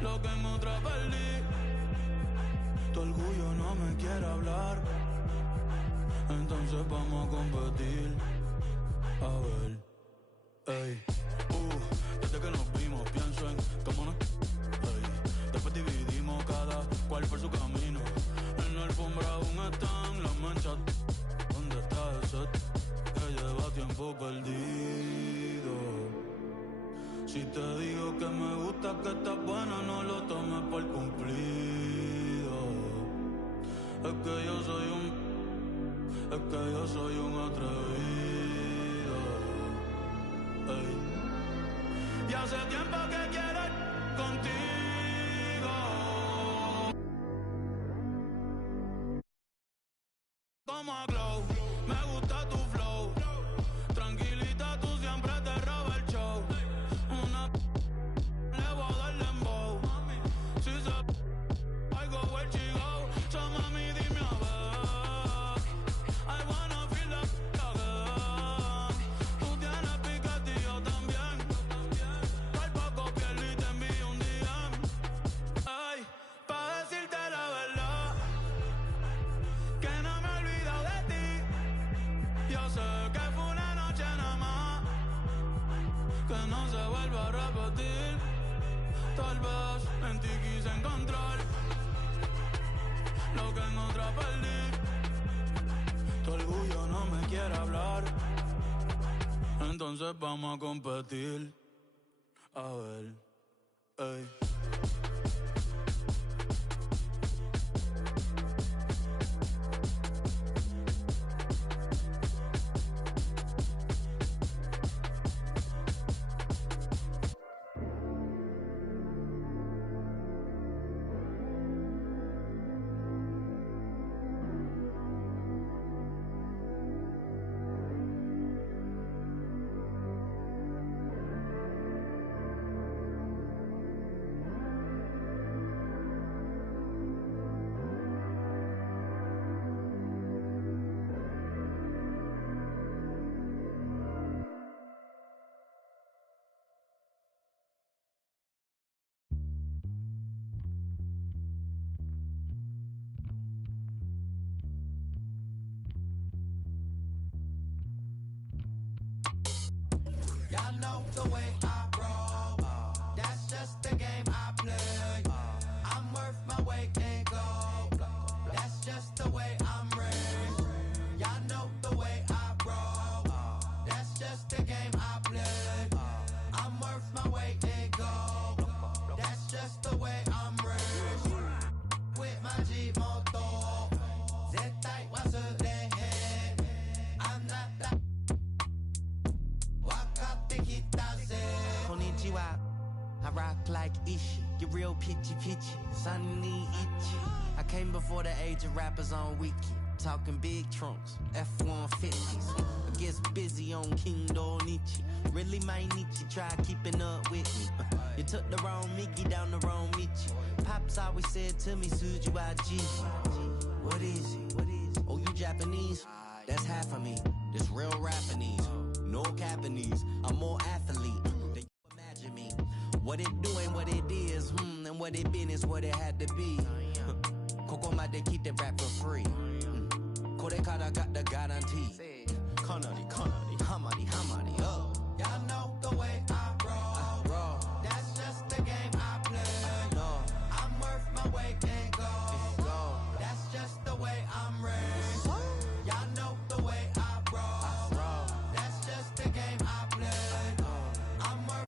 lo que en otra perdí. Tu orgullo no me quiere hablar, entonces vamos a competir. A ver, ey, desde que nos vimos pienso en cómo nos... Ey, después dividimos cada cual por su camino. En la alfombra aún están las manchas. ¿Dónde está ese que lleva tiempo perdido? Si te digo que me gusta, que estás buena, no lo tomes por cumplido. Es que yo soy un atrevido. Ey. Y hace tiempo que quiero ir contigo. Como a Glow, me gusta tu flow. Tranquilita, tú siempre te roba el show. Una le voy a dar dembow. Si se I go where she go. So mami, dime a ver. I wanna feel the again. Tú tienes piquete y yo también. Por poco pierdo y te envío un DM. Ay, pa' decirte la verdad, que no me he olvidado de ti. Yo sé que fue una noche nada más, que no se vuelva a repetir. Tal vez en ti quise encontrar lo que en otra perdí. Tu orgullo no me quiere hablar, entonces vamos a competir. A ver, ey. Y'all know the way I roll. That's just the game I play. I'm worth my weight in gold. That's just the way I'm raised. Y'all know the way I roll. That's just the game I play. I'm worth my weight in gold. That's just the way I'm raised. With my G motor, Zettai was a head. I'm not that. Konnichiwa, I rock like Ishi. Get real pitchy pitchy, sunny itchy. I came before the age of rappers on Wiki. Talking big trunks, F-150s. I guess busy on King Donichi. Really might need you try keeping up with me. You took the wrong Mickey down the wrong Michi. Pops always said to me, Suju IG. What is it? Oh, you Japanese? That's half of me. This real Japanese. No Japanese. I'm more athlete than you imagine me. What it do ain't what it is, and what it been is what it had to be. Koko made keep the rap for free. Kore kara got the guarantee. Kanari, kanari, hamari, hamari, oh. Y'all know the way I roll. That's just the game I play. I'm worth my weight in gold. That's just the way I'm raised. Y'all know the way I roll. That's just the game I play. I'm worth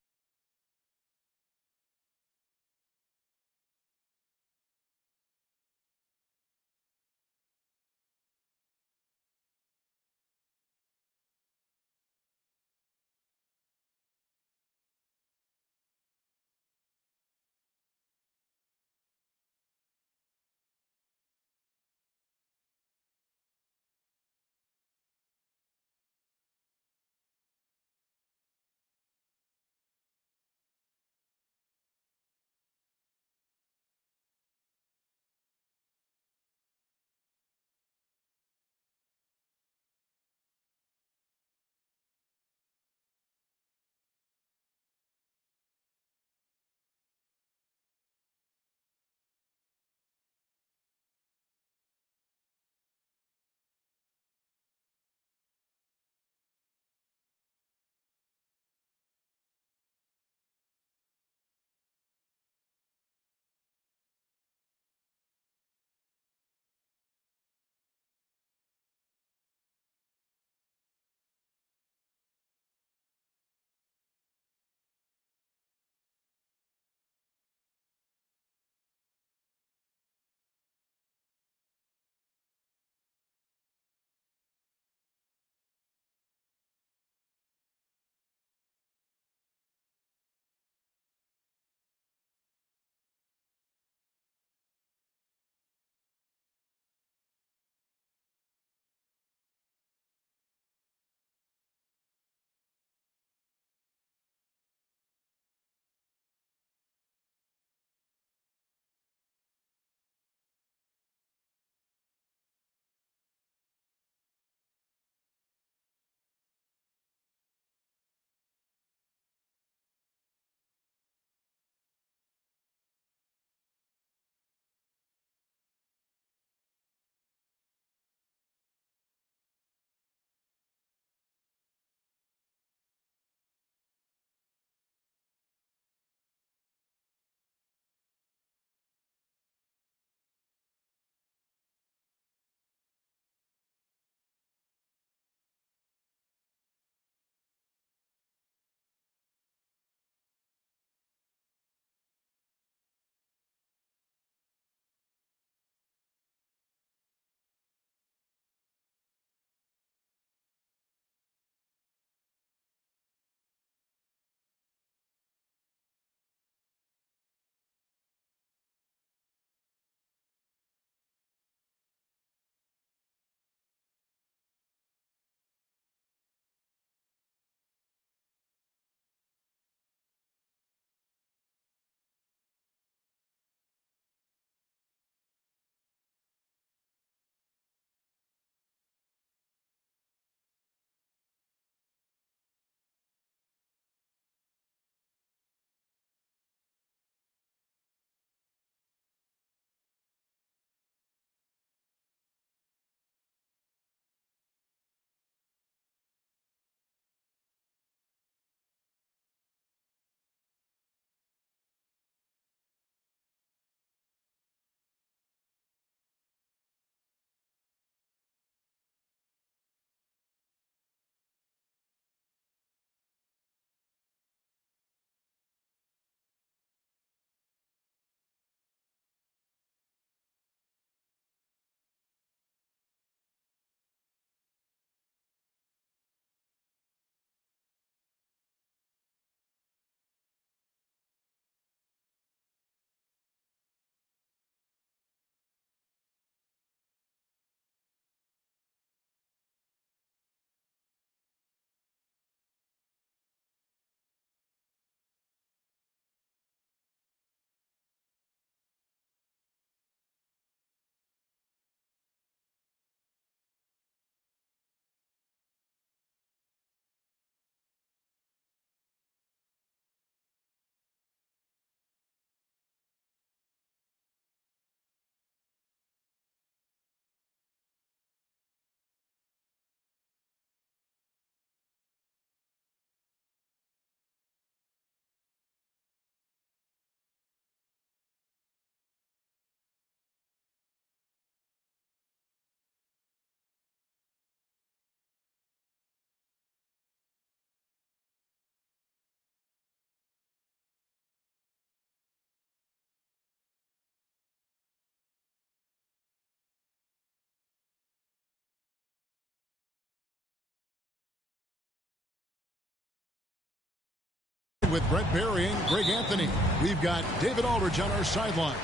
with Brett Barry and Greg Anthony. We've got David Aldridge on our sideline.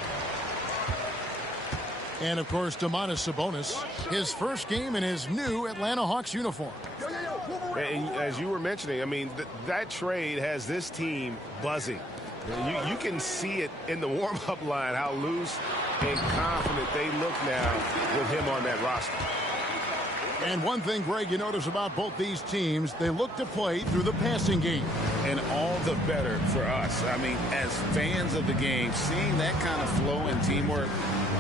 And, of course, Domantas Sabonis, his first game in his new Atlanta Hawks uniform. And as you were mentioning, I mean, that trade has this team buzzing. You can see it in the warm-up line, how loose and confident they look now with him on that roster. And one thing, Greg, you notice about both these teams, they look to play through the passing game. And all the better for us. I mean, as fans of the game, seeing that kind of flow and teamwork,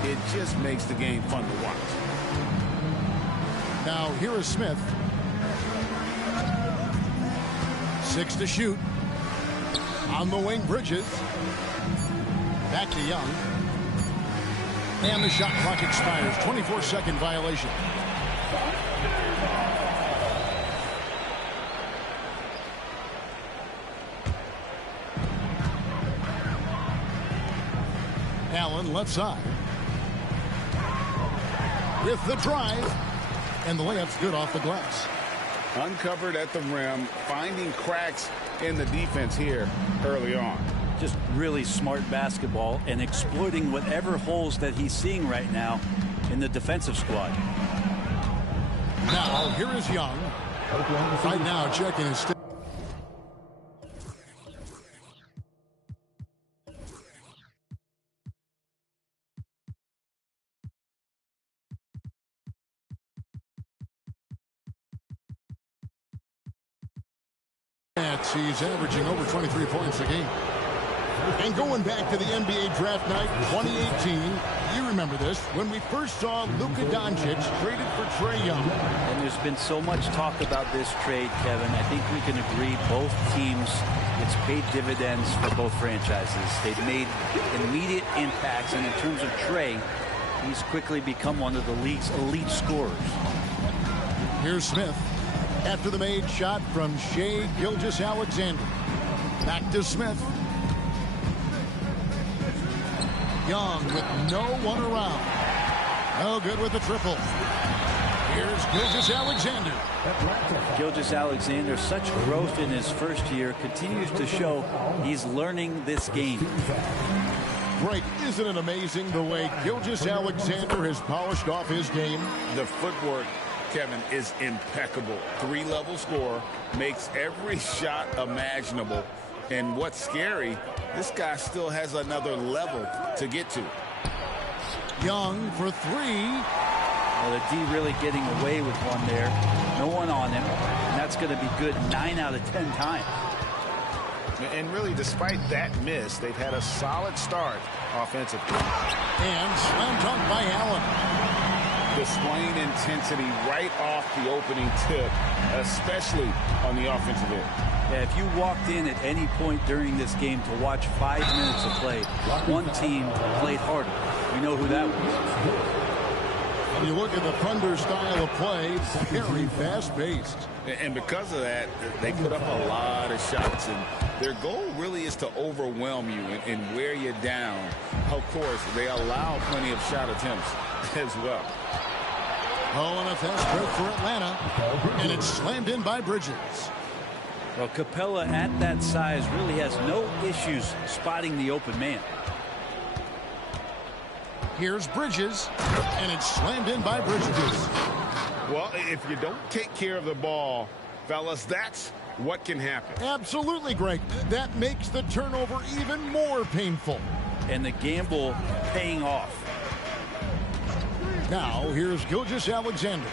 it just makes the game fun to watch. Now, here is Smith. 6 to shoot. On the wing, Bridges. Back to Young. And the shot clock expires. 24-second violation. Allen left side. With the drive. And the layup's good off the glass. Uncovered at the rim, finding cracks in the defense here early on. Just really smart basketball and exploiting whatever holes that he's seeing right now in the defensive squad. Now, here is Young. Right now, checking his stick. He's averaging over 23 points a game. And going back to the NBA draft night 2018, you remember this, when we first saw Luka Doncic traded for Trae Young. And there's been so much talk about this trade, Kevin. I think we can agree both teams, it's paid dividends for both franchises. They've made immediate impacts, and in terms of Trae, he's quickly become one of the league's elite scorers. Here's Smith. After the made shot from Shai Gilgeous-Alexander. Back to Smith. Young with no one around. No good with the triple. Here's Gilgeous-Alexander. Gilgeous-Alexander, such growth in his first year, continues to show he's learning this game. Greg, isn't it amazing the way Gilgeous-Alexander has polished off his game? The footwork, Kevin, is impeccable. 3-level scorer, makes every shot imaginable. And what's scary, this guy still has another level to get to. Young for 3. Well, the D really getting away with one there. No one on him. And that's going to be good 9 out of 10 times. And really, despite that miss, they've had a solid start offensively. And slam dunk by Allen. Displaying intensity right off the opening tip, especially on the offensive end. Yeah, if you walked in at any point during this game to watch 5 minutes of play, one team played harder. We know who that was. And you look at the Thunder style of play, very fast-paced. And because of that, they put up a lot of shots. And their goal really is to overwhelm you and wear you down. Of course, they allow plenty of shot attempts as well. Oh, and a fast break for Atlanta. And it's slammed in by Bridges. Well, Capella at that size really has no issues spotting the open man. Here's Bridges. And it's slammed in by Bridges. Well, if you don't take care of the ball, fellas, that's what can happen. Absolutely, Greg. That makes the turnover even more painful. And the gamble paying off. Now, here's Gilgeous-Alexander.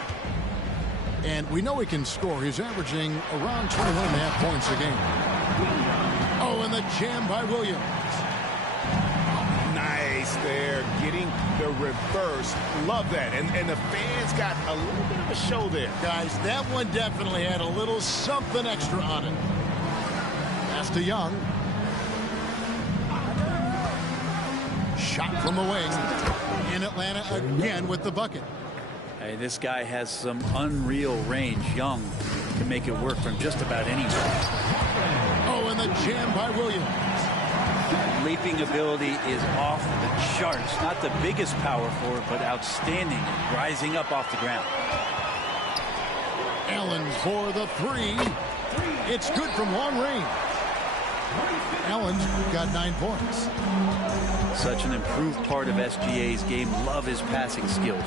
And we know he can score. He's averaging around 21.5 points a game. Oh, and the jam by Williams. Nice there, getting the reverse. Love that. And the fans got a little bit of a show there. Guys, that one definitely had a little something extra on it. Pass to Young. Shot from the wing. In Atlanta again with the bucket. Hey, this guy has some unreal range. Young can make it work from just about anywhere. Oh, and the jam by Williams. Leaping ability is off the charts. Not the biggest power forward, but outstanding. Rising up off the ground. Allen for the 3. It's good from long range. Allen's got 9 points. Such an improved part of SGA's game. Love his passing skills.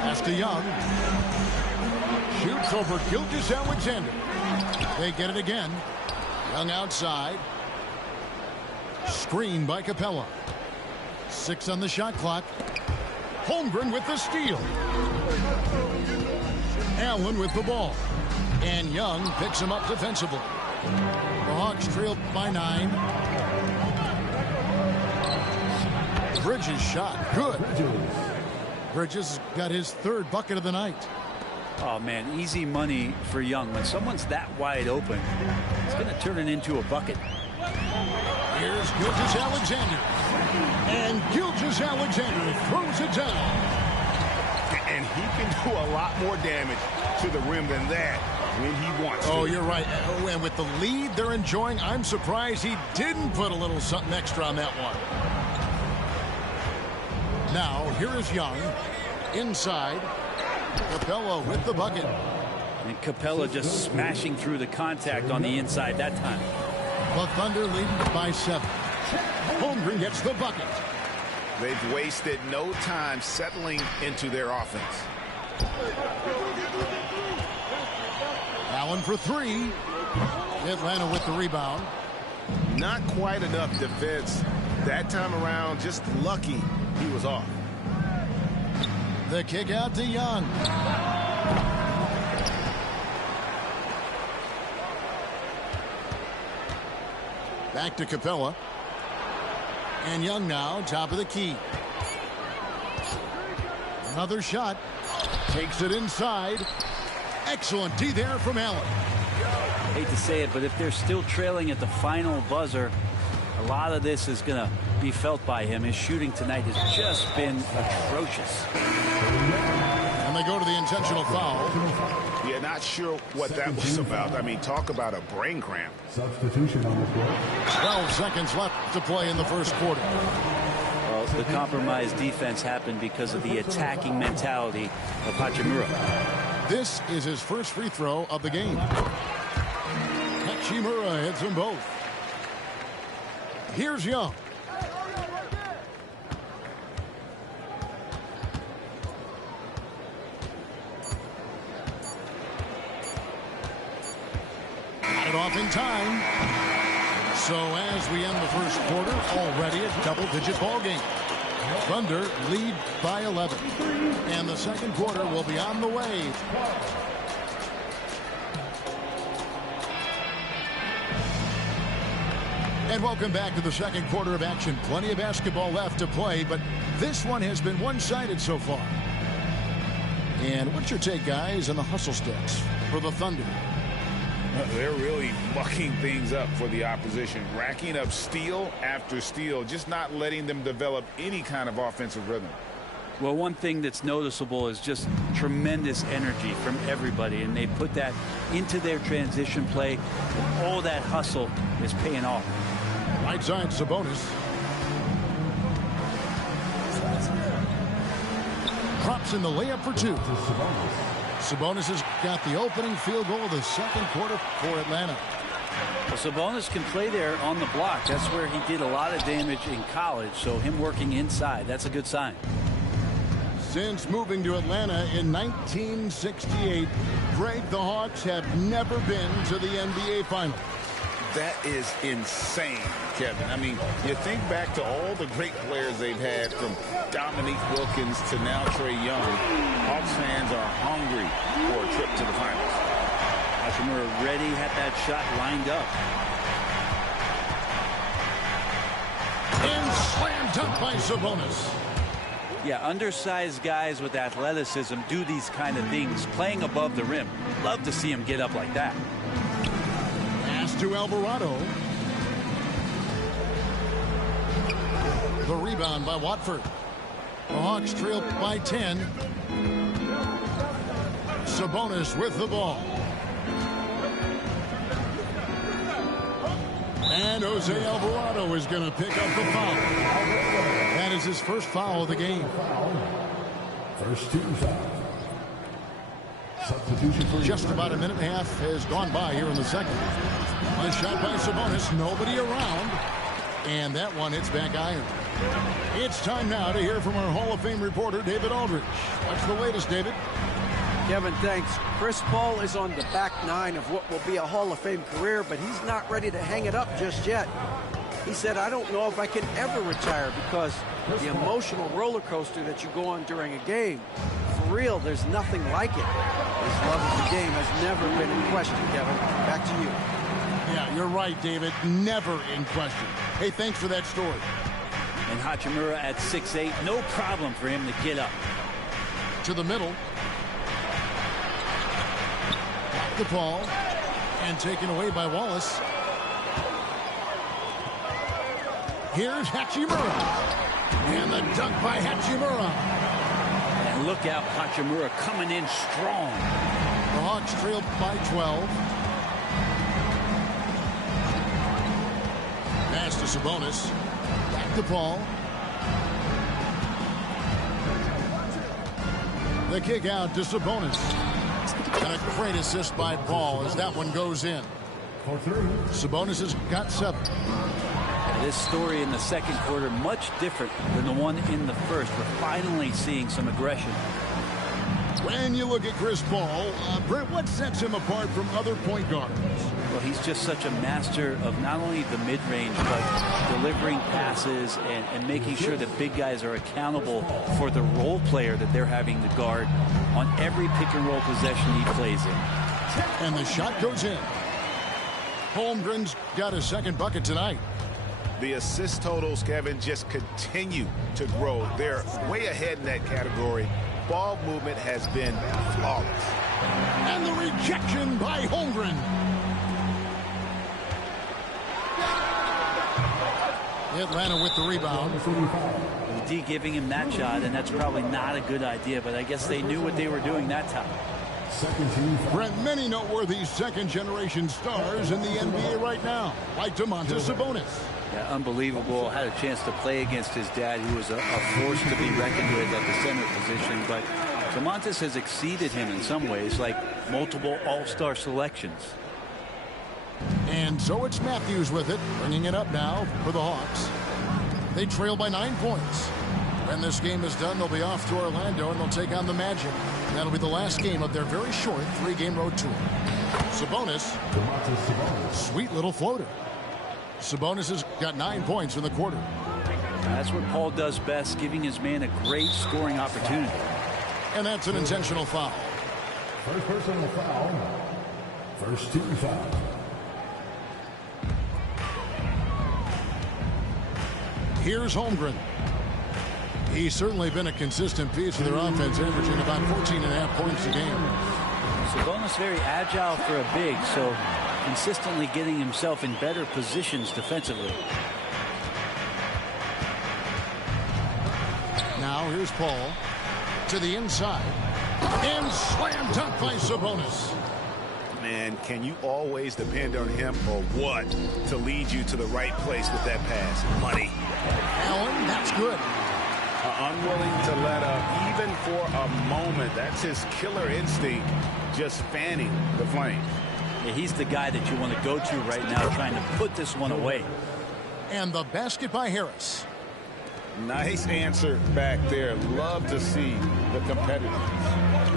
Pass to Young. Shoots over Gilgeous-Alexander. They get it again. Young outside. Screen by Capella. 6 on the shot clock. Holmgren with the steal. Allen with the ball. And Young picks him up defensively. The Hawks trail by 9. Bridges shot. Good. Bridges got his 3rd bucket of the night. Oh, man, easy money for Young. When someone's that wide open, it's going to turn it into a bucket. Here's Gilgeous-Alexander. And Gilgeous-Alexander throws it down. And he can do a lot more damage to the rim than that when he wants to. Oh, you're right. And with the lead they're enjoying, I'm surprised he didn't put a little something extra on that one. Now, here is Young. Inside. Capella with the bucket. And Capella just smashing through the contact on the inside that time. The Thunder lead by 7. Holmgren gets the bucket. They've wasted no time settling into their offense. Allen for 3. Atlanta with the rebound. Not quite enough defense that time around. Just lucky he was off. The kick out to Young. Back to Capella. And Young now, top of the key. Another shot. Takes it inside. Excellent D there from Allen. Hate to say it, but if they're still trailing at the final buzzer, a lot of this is going to be felt by him. His shooting tonight has just been atrocious. And they go to the intentional foul. Yeah, not sure what that was about. I mean, talk about a brain cramp. Substitution on the floor. 12 seconds left to play in the first quarter. Well, the compromised defense happened because of the attacking mentality of Hachimura. This is his first free throw of the game. Hachimura hits them both. Here's Young. Got it off in time. So as we end the first quarter, already a double-digit ball game. Thunder lead by 11. And the second quarter will be on the way. And welcome back to the second quarter of action. Plenty of basketball left to play, but this one has been one-sided so far. And what's your take, guys, on the hustle sticks for the Thunder? They're really mucking things up for the opposition, racking up steal after steal, just not letting them develop any kind of offensive rhythm. Well, one thing that's noticeable is just tremendous energy from everybody, and they put that into their transition play. And all that hustle is paying off. Right side, Sabonis. Drops in the layup for 2. Sabonis has got the opening field goal of the second quarter for Atlanta. Well, Sabonis can play there on the block. That's where he did a lot of damage in college, so him working inside, that's a good sign. Since moving to Atlanta in 1968, Greg, the Hawks have never been to the NBA Finals. That is insane, Kevin. I mean, you think back to all the great players they've had, from Dominique Wilkins to now Trae Young. Hawks fans are hungry for a trip to the finals. Hachimura ready, had that shot lined up. And slam dunk by Sabonis. Yeah, undersized guys with athleticism do these kind of things, playing above the rim. Love to see him get up like that. Pass to Alvarado. The rebound by Watford. The Hawks trail by 10. Sabonis with the ball. And Jose Alvarado is going to pick up the foul. That is his first foul of the game. First team foul. Just about a minute and a half has gone by here in the second. A shot by Sabonis, nobody around. And that one hits back iron. It's time now to hear from our Hall of Fame reporter, David Aldridge. What's the latest, David? Kevin, thanks. Chris Paul is on the back nine of what will be a Hall of Fame career, but he's not ready to hang it up just yet. He said, I don't know if I can ever retire because the emotional roller coaster that you go on during a game, for real, there's nothing like it. His love of the game has never been in question, Kevin. Back to you. Yeah, you're right, David. Never in question. Hey, thanks for that story. And Hachimura at 6'8", no problem for him to get up. To the middle. The ball. And taken away by Wallace. Here's Hachimura. And the dunk by Hachimura. And look out, Hachimura coming in strong. The Hawks trailed by 12. Pass to Sabonis. Back to Paul. The kick out to Sabonis. And a great assist by Paul as that one goes in. Sabonis has got 7. This story in the second quarter much different than the one in the first. We're finally seeing some aggression. When you look at Chris Paul, Brent, what sets him apart from other point guards? Well, he's just such a master of not only the mid-range, but delivering passes and making sure that big guys are accountable for the role player that they're having to guard on every pick-and-roll possession he plays in. And the shot goes in. Holmgren's got his second bucket tonight. The assist totals, Kevin, just continue to grow. They're way ahead in that category. Ball movement has been flawless. And the rejection by Holmgren. Atlanta with the rebound. The D giving him that shot, and that's probably not a good idea, but I guess they knew what they were doing that time. Brent, many noteworthy second-generation stars in the NBA right now, like Domantas Sabonis. Yeah, unbelievable. Had a chance to play against his dad, who was a force to be reckoned with at the center position, but Domantas has exceeded him in some ways, like multiple all-star selections. And so it's Matthews with it, bringing it up now for the Hawks. They trail by 9 points. When this game is done, they'll be off to Orlando, and they'll take on the Magic. That'll be the last game of their very short 3-game road tour. Sabonis. Sweet little floater. Sabonis has got 9 points in the quarter. That's what Paul does best, giving his man a great scoring opportunity. And that's an intentional foul. First personal foul. First team foul. Here's Holmgren. He's certainly been a consistent piece of their offense, averaging about 14.5 points a game. Sabonis very agile for a big, so consistently getting himself in better positions defensively. Now here's Paul to the inside. And slam dunk by Sabonis. Man, can you always depend on him or what to lead you to the right place with that pass? Money. Allen, that's good. Unwilling to let up even for a moment. That's his killer instinct, just fanning the flames. Yeah, he's the guy that you want to go to right now, trying to put this one away. And the basket by Harris. Nice answer back there. Love to see the competitors.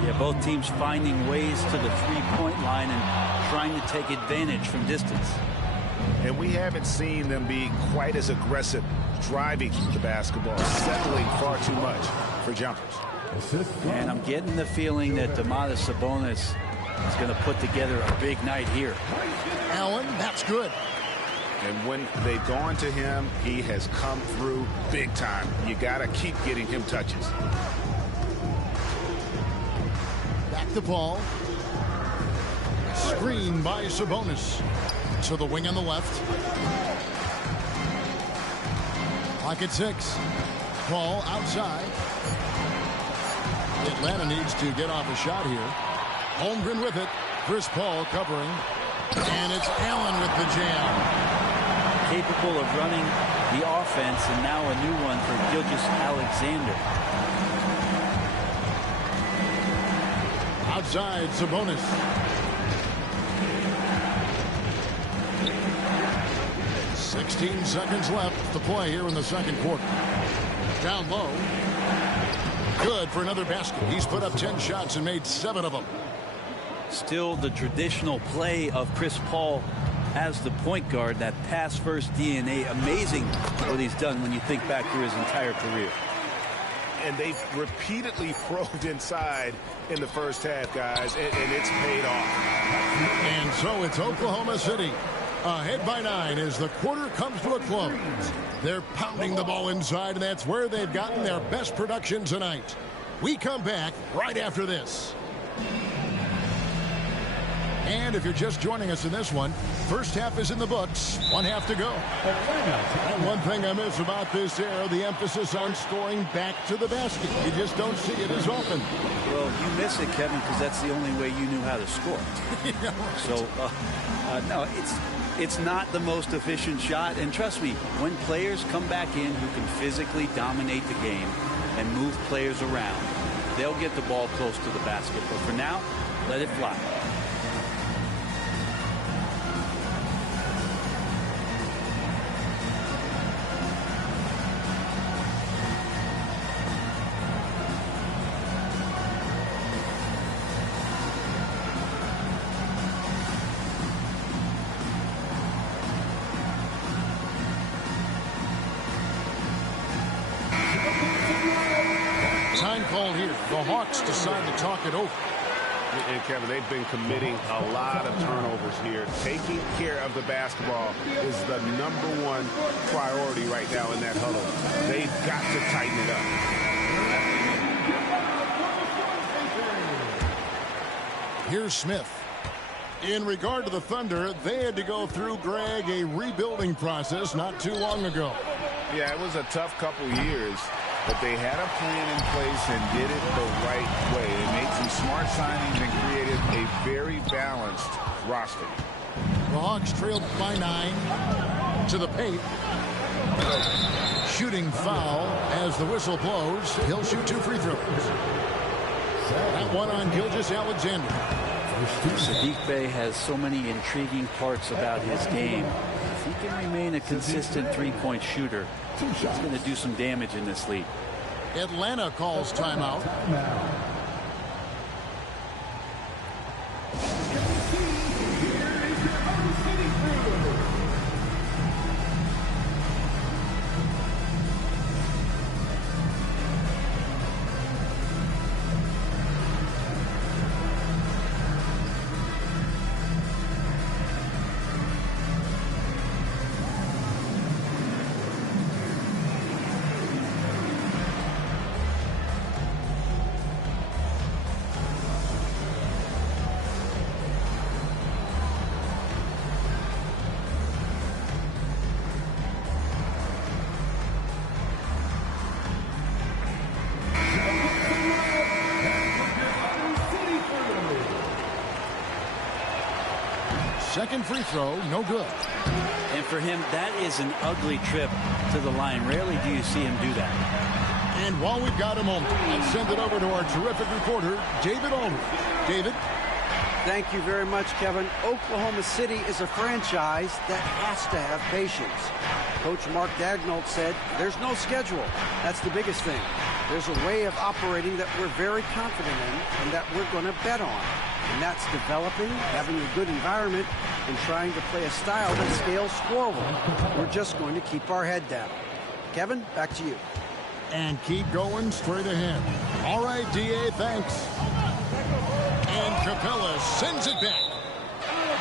Yeah, both teams finding ways to the three-point line and trying to take advantage from distance. And we haven't seen them be quite as aggressive driving the basketball, settling far too much for jumpers. And I'm getting the feeling that Domantas Sabonis is going to put together a big night here. Allen, that's good. And when they've gone to him, he has come through big time. You got to keep getting him touches. Back the ball. Screen by Sabonis. To the wing on the left. Pocket 6. Paul outside. Atlanta needs to get off a shot here. Holmgren with it. Chris Paul covering. And it's Allen with the jam. Capable of running the offense, and now a new one for Gilgeous-Alexander. Outside, Sabonis. "16 seconds left to play here in the second quarter. Down low. Good for another basket. He's put up 10 shots and made 7 of them. Still the traditional play of Chris Paul as the point guard, that pass-first DNA. Amazing what he's done when you think back through his entire career. And they've repeatedly probed inside in the first half, guys, and it's paid off. And so it's Oklahoma City ahead by 9 as the quarter comes to a close. They're pounding the ball inside, and that's where they've gotten their best production tonight. We come back right after this. And if you're just joining us in this one, first half is in the books. 1 half to go. And one thing I miss about this era, the emphasis on scoring back to the basket. You just don't see it as often. Well, you miss it, Kevin, because that's the only way you knew how to score. Yeah, right. So, no, it's not the most efficient shot. And trust me, when players come back in who can physically dominate the game and move players around, they'll get the ball close to the basket. But for now, let it fly. Time call here. The Hawks decide to talk it over. And Kevin, they've been committing a lot of turnovers here. Taking care of the basketball is the #1 priority right now in that huddle. They've got to tighten it up. Here's Smith. In regard to the Thunder, they had to go through, Greg, a rebuilding process not too long ago. Yeah, it was a tough couple years, but they had a plan in place and did it the right way. They made some smart signings and created a very balanced roster. The Hawks trailed by 9 to the paint. Shooting foul as the whistle blows. He'll shoot 2 free throws. That one on Gilgeous-Alexander. Saddiq Bey has so many intriguing parts about his game. If he can remain a consistent three-point shooter, he's going to do some damage in this league. Atlanta calls timeout. Second free throw, no good. And for him, that is an ugly trip to the line. Rarely do you see him do that. And while we've got a moment, let's send it over to our terrific reporter, David Aldridge. David? Thank you very much, Kevin. Oklahoma City is a franchise that has to have patience. Coach Mark Daigneault said, there's no schedule. That's the biggest thing. There's a way of operating that we're very confident in and that we're going to bet on. And that's developing, having a good environment, and trying to play a style that scales forward. We're just going to keep our head down. Kevin, back to you. And keep going straight ahead. All right, D.A., thanks. And Capella sends it back.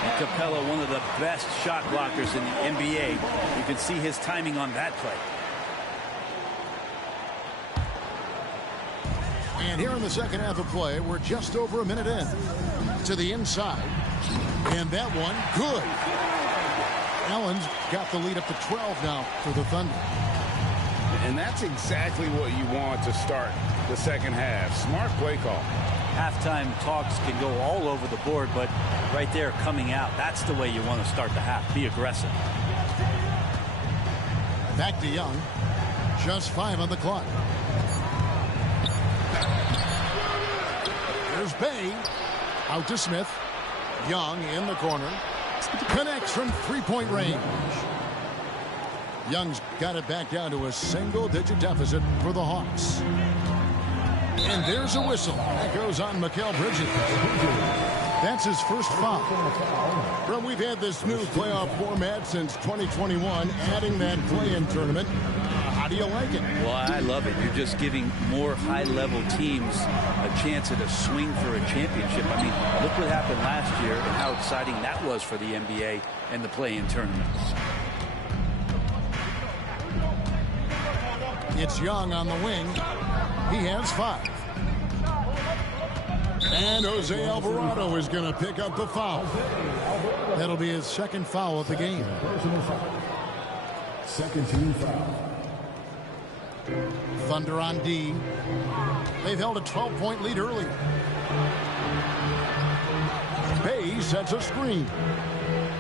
And Capella, one of the best shot blockers in the NBA. You can see his timing on that play. And here in the second half of play, we're just over a minute in. To the inside. And that one, good. Allen's got the lead up to 12 now for the Thunder. And that's exactly what you want to start the second half. Smart play call. Halftime talks can go all over the board, but right there coming out, that's the way you want to start the half. Be aggressive. Back to Young. Just 5 on the clock. There's Bey. Out to Smith. Young in the corner. Connects from three-point range. Young's got it back down to a single-digit deficit for the Hawks. And there's a whistle. That goes on Mikal Bridges. That's his first foul. Well, we've had this new playoff format since 2021, adding that play-in tournament. How do you like it? Well, I love it. You're just giving more high-level teams a chance at a swing for a championship. I mean, look what happened last year and how exciting that was for the NBA and the play-in tournament. It's Young on the wing. He has 5. And Jose Alvarado is going to pick up the foul. That'll be his second foul of the game. Second team foul. Thunder on D. They've held a 12-point lead early. Bay sets a screen.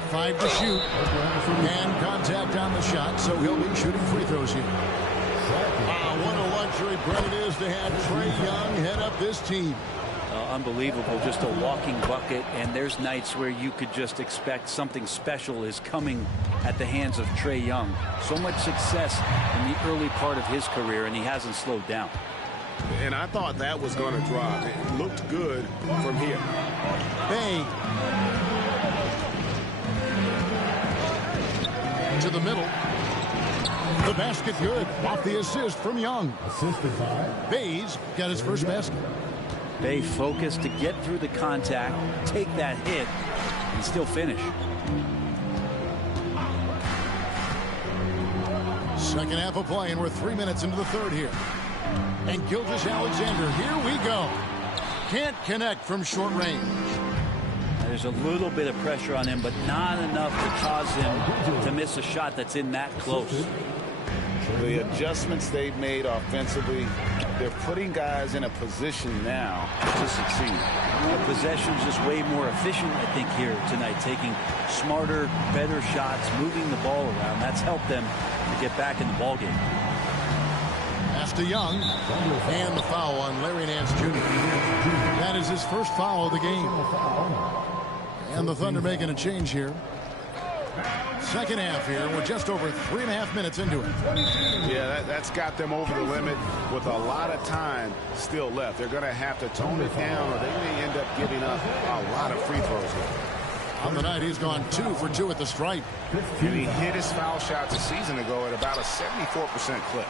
5 to shoot. And contact on the shot, so he'll be shooting free throws here. What a luxury, Brett, it is to have Trae Young head up this team. Unbelievable, just a walking bucket, and there's nights where you could just expect something special is coming at the hands of Trae Young. So much success in the early part of his career, and he hasn't slowed down. And I thought that was going to drop. It looked good from here. Bay to the middle. The basket good. Off the assist from Young. Assisted by Bay's got his first basket. Bay focused to get through the contact, take that hit, and still finish. Second half of play, and we're 3 minutes into the third here. And Gilgeous-Alexander, here we go. Can't connect from short range. There's a little bit of pressure on him, but not enough to cause him to miss a shot that's in that close. The adjustments they've made offensively, they're putting guys in a position now to succeed. The possession's just way more efficient, I think, here tonight, taking smarter, better shots, moving the ball around. That's helped them to get back in the ballgame. Pass to Young, and the foul on Larry Nance Jr. That is his first foul of the game. And the Thunder making a change here. Second half here. We're just over 3.5 minutes into it. Yeah, that's got them over the limit with a lot of time still left. They're going to have to tone it down, or they may end up giving up a lot of free throws here. On the night, he's gone 2 for 2 at the stripe. And he hit his foul shots a season ago at about a 74% clip.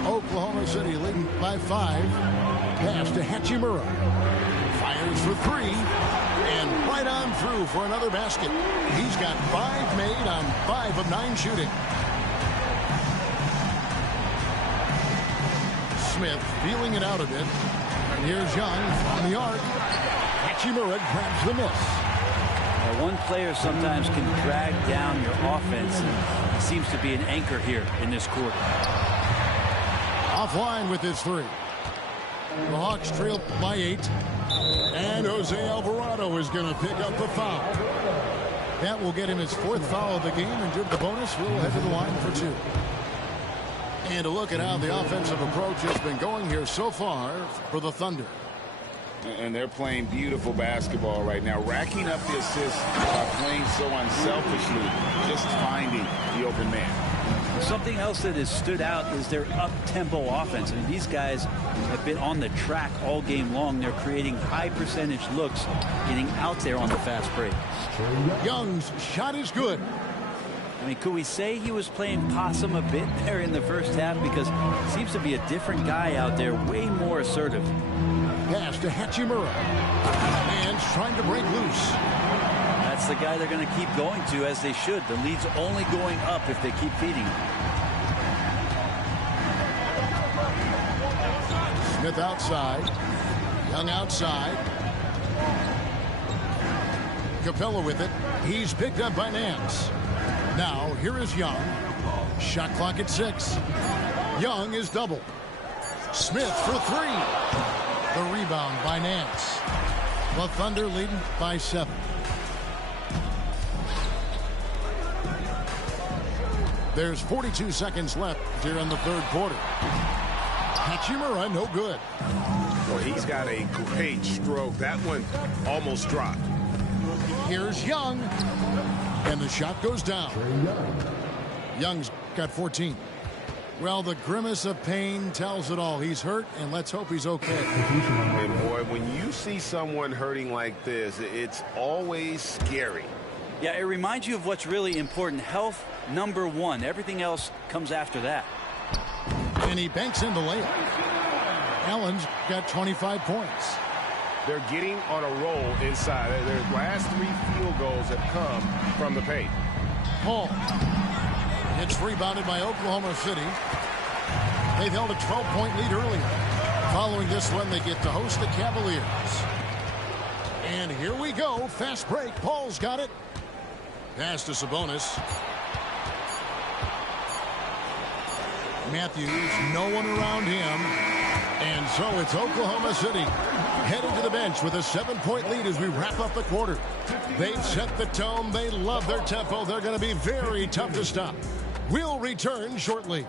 Oklahoma City leading by 5. Pass to Hachimura. Fires for 3. And right on through for another basket. He's got 5 made on 5 of 9 shooting. Smith feeling it out a bit. And here's Young on the arc. Hachimura grabs the miss. One player sometimes can drag down your offense, and he seems to be an anchor here in this quarter. Offline with his 3. The Hawks trail by 8. And Jose Alvarado is going to pick up the foul. That will get him his 4th foul of the game, and due to the bonus, he'll head to the line for 2. And a look at how the offensive approach has been going here so far for the Thunder. And they're playing beautiful basketball right now, racking up the assists by playing so unselfishly, just finding the open man. Something else that has stood out is their up-tempo offense. I mean, these guys have been on the track all game long. They're creating high-percentage looks, getting out there on the fast break. Young's shot is good. I mean, could we say he was playing possum a bit there in the first half? Because it seems to be a different guy out there, way more assertive. Pass to Hachimura. And trying to break loose. That's the guy they're going to keep going to, as they should. The lead's only going up if they keep feeding him. Smith outside. Young outside. Capella with it. He's picked up by Nance. Now, here is Young. Shot clock at 6. Young is double. Smith for 3. The rebound by Nance. The Thunder leading by 7. There's 42 seconds left here in the third quarter. Hachimura, no good. Well, he's got a great stroke. That one almost dropped. Here's Young. And the shot goes down. Young's got 14. Well, the grimace of pain tells it all. He's hurt, and let's hope he's okay. And boy, when you see someone hurting like this, it's always scary. Yeah, it reminds you of what's really important. Health, number one. Everything else comes after that. And he banks in the layup. Allen's got 25 points. They're getting on a roll inside. Their last 3 field goals have come from the paint. Hall. It's rebounded by Oklahoma City. They've held a 12-point lead earlier. Following this one, they get to host the Cavaliers. And here we go. Fast break. Paul's got it. Pass to Sabonis. Matthews, no one around him. And so it's Oklahoma City headed to the bench with a 7-point lead as we wrap up the quarter. They've set the tone. They love their tempo. They're going to be very tough to stop. We'll return shortly.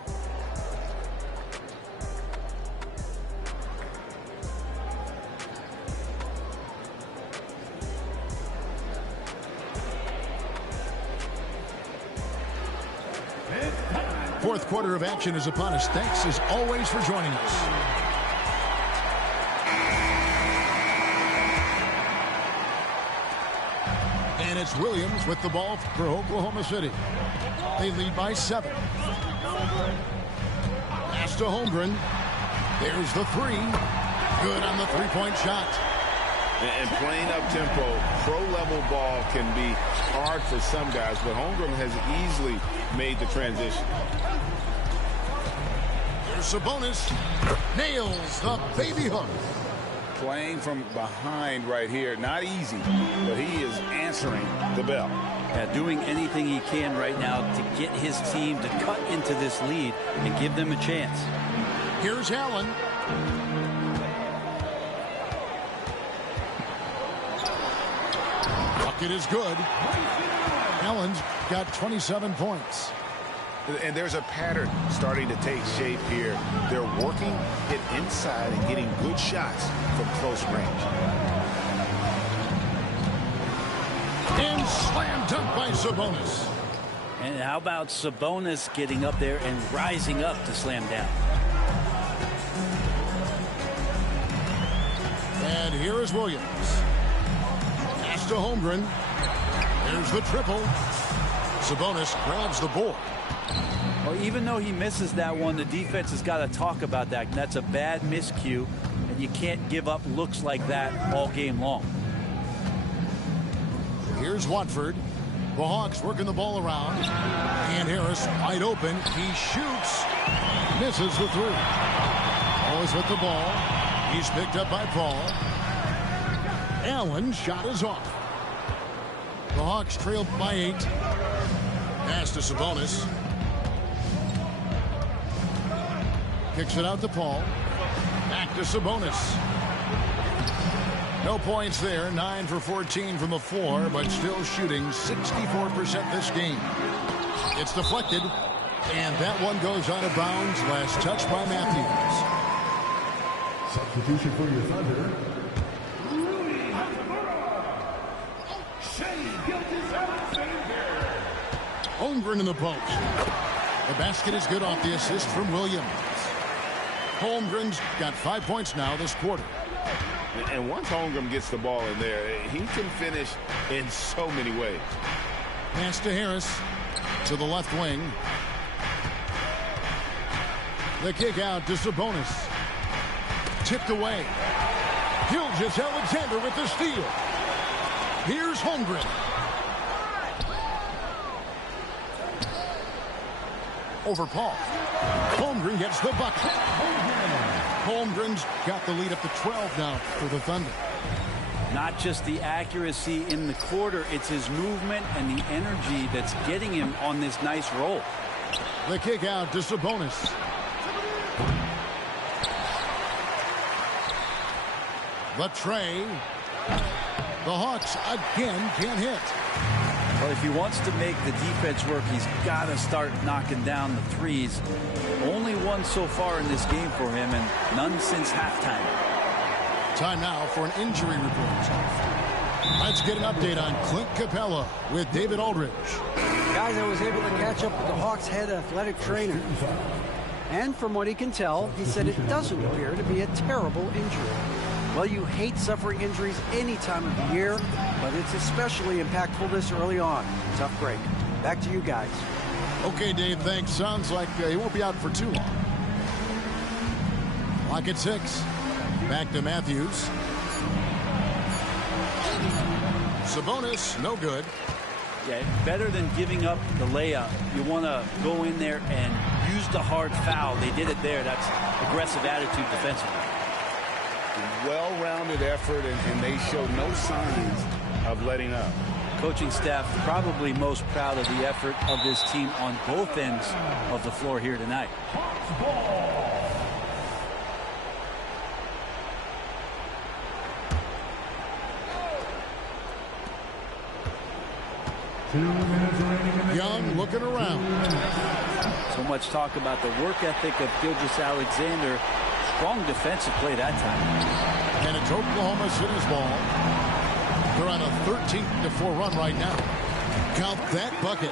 Fourth quarter of action is upon us. Thanks as always for joining us. And it's Williams with the ball for Oklahoma City. They lead by 7. Pass to Holmgren. There's the 3. Good on the 3-point shot. And playing up tempo, pro-level ball can be hard for some guys, but Holmgren has easily made the transition. There's Sabonis. Nails the baby hook. Playing from behind right here, not easy, but he is answering the bell. Yeah, doing anything he can right now to get his team to cut into this lead and give them a chance. Here's Allen. Bucket is good. Allen's got 27 points. And there's a pattern starting to take shape here. They're working it inside and getting good shots from close range. And slam dunk by Sabonis. And how about Sabonis getting up there and rising up to slam down? And here is Williams. Pass to Holmgren. There's the triple. Sabonis grabs the board. Well, even though he misses that one, the defense has got to talk about that. That's a bad miscue, and you can't give up looks like that all game long. Here's Watford. The Hawks working the ball around. And Harris wide open. He shoots. Misses the 3. Always with the ball. He's picked up by Paul. Allen's shot is off. The Hawks trailed by 8. Pass to Sabonis. Kicks it out to Paul. Back to Sabonis. No points there. 9 for 14 from the floor, but still shooting 64% this game. It's deflected, and that one goes out of bounds. Last touch by Matthews. Substitution for your Thunder. Holmgren in the post. The basket is good off the assist from Williams. Holmgren's got 5 points now this quarter. And once Holmgren gets the ball in there, he can finish in so many ways. Pass to Harris to the left wing. The kick out to Sabonis. Tipped away. Gilgeous-Alexander with the steal. Here's Holmgren. Over Paul. Holmgren gets the bucket. Holmgren's got the lead up to 12 now for the Thunder. Not just the accuracy in the quarter, it's his movement and the energy that's getting him on this nice roll. The kick out to Sabonis. The tray. The Hawks again can't hit. Well, if he wants to make the defense work, he's got to start knocking down the threes. Only one so far in this game for him, and none since halftime. Time now for an injury report. Let's get an update on Clint Capella with David Aldridge. Guys, I was able to catch up with the Hawks head athletic trainer. And from what he can tell, he said it doesn't appear to be a terrible injury. Well, you hate suffering injuries any time of the year, but it's especially impactful this early on. Tough break. Back to you guys. Okay, Dave, thanks. Sounds like he won't be out for too long. Clock at 6. Back to Matthews. Sabonis, no good. Yeah, better than giving up the layup. You want to go in there and use the hard foul. They did it there. That's aggressive attitude defensively. Well-rounded effort, and they show no signs of letting up. Coaching staff probably most proud of the effort of this team on both ends of the floor here tonight. Young looking around. So much talk about the work ethic of Gilgeous-Alexander. Strong defensive play that time. And it's Oklahoma's finish ball. They're on a 13-4 run right now. Count that bucket.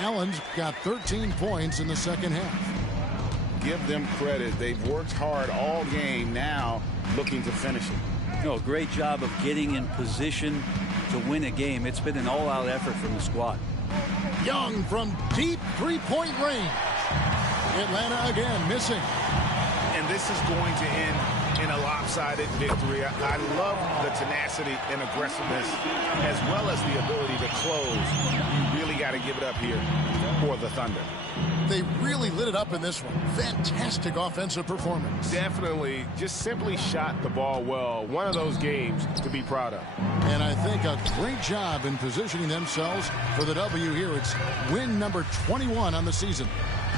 Allen's got 13 points in the second half. Give them credit. They've worked hard all game, now looking to finish it. No, great job of getting in position to win a game. It's been an all-out effort from the squad. Young from deep three-point range. Atlanta again missing. And this is going to end in a lopsided victory. I love the tenacity and aggressiveness as well as the ability to close. You really got to give it up here for the Thunder. They really lit it up in this one. Fantastic offensive performance. Definitely just simply shot the ball well. One of those games to be proud of. And I think a great job in positioning themselves for the W here. It's win number 21 on the season.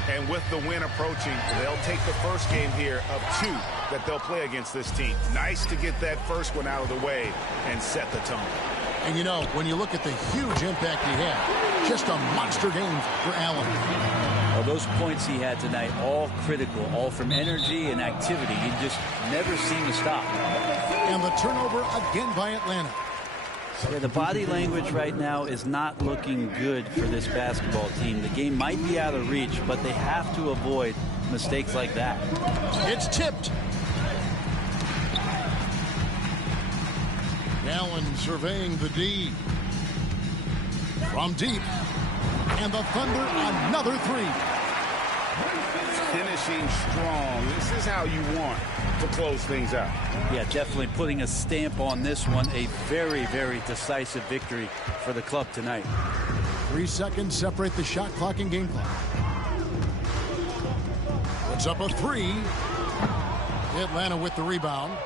And with the win approaching, they'll take the first game here of 2 that they'll play against this team. Nice to get that first one out of the way and set the tone. And you know, when you look at the huge impact he had, just a monster game for Allen. Well, those points he had tonight, all critical, all from energy and activity. He just never seemed to stop. And the turnover again by Atlanta. Yeah, the body language right now is not looking good for this basketball team. The game might be out of reach, but they have to avoid mistakes like that. It's tipped. Allen surveying the D. From deep. And the Thunder another 3. Finishing strong. This is how you want to close things out. Yeah, definitely putting a stamp on this one. A very, very decisive victory for the club tonight. 3 seconds separate the shot clock and game clock. Puts up a 3. Atlanta with the rebound.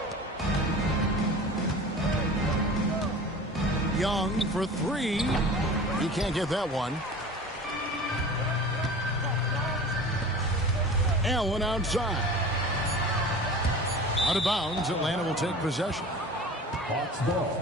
Young for 3. He can't get that one. Allen outside. Out of bounds, Atlanta will take possession. Hawks ball.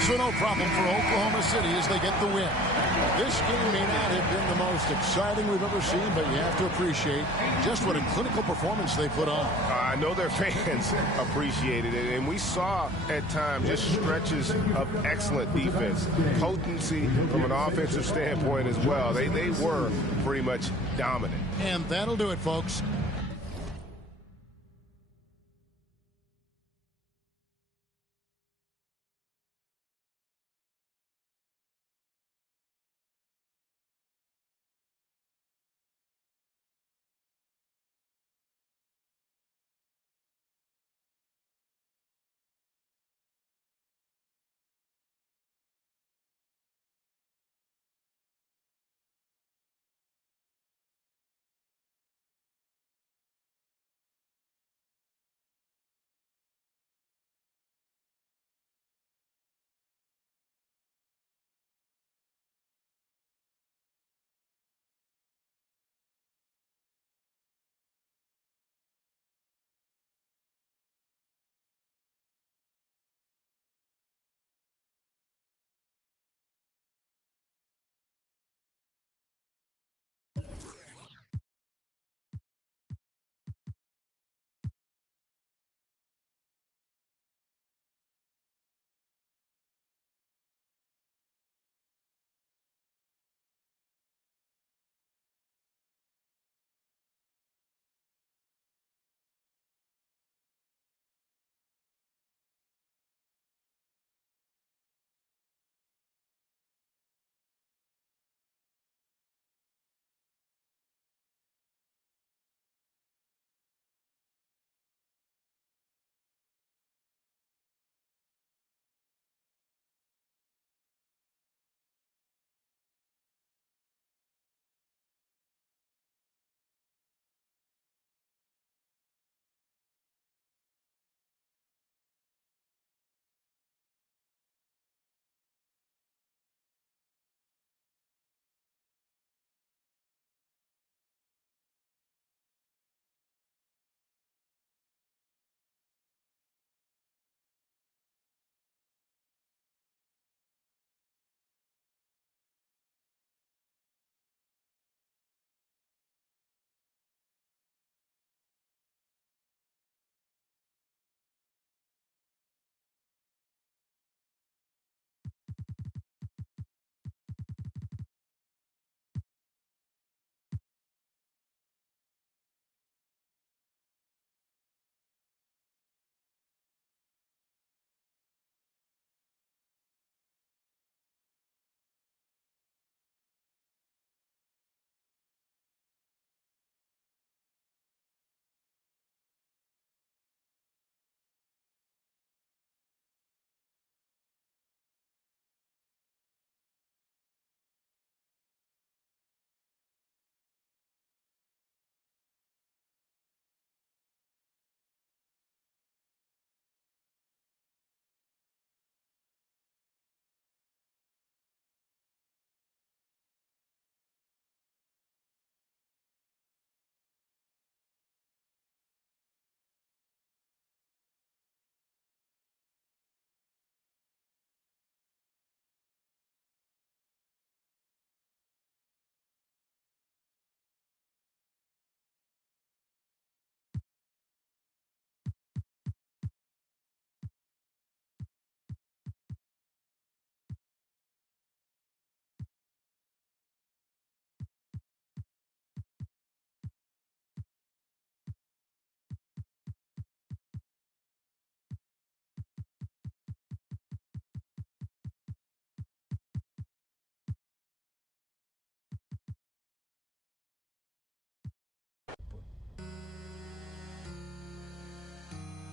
So no problem for Oklahoma City as they get the win. This game may not have been the most exciting we've ever seen, but you have to appreciate just what a clinical performance they put on. I know their fans appreciated it, and we saw at times just stretches of excellent defense, potency from an offensive standpoint as well. They were pretty much dominant. And that'll do it, folks.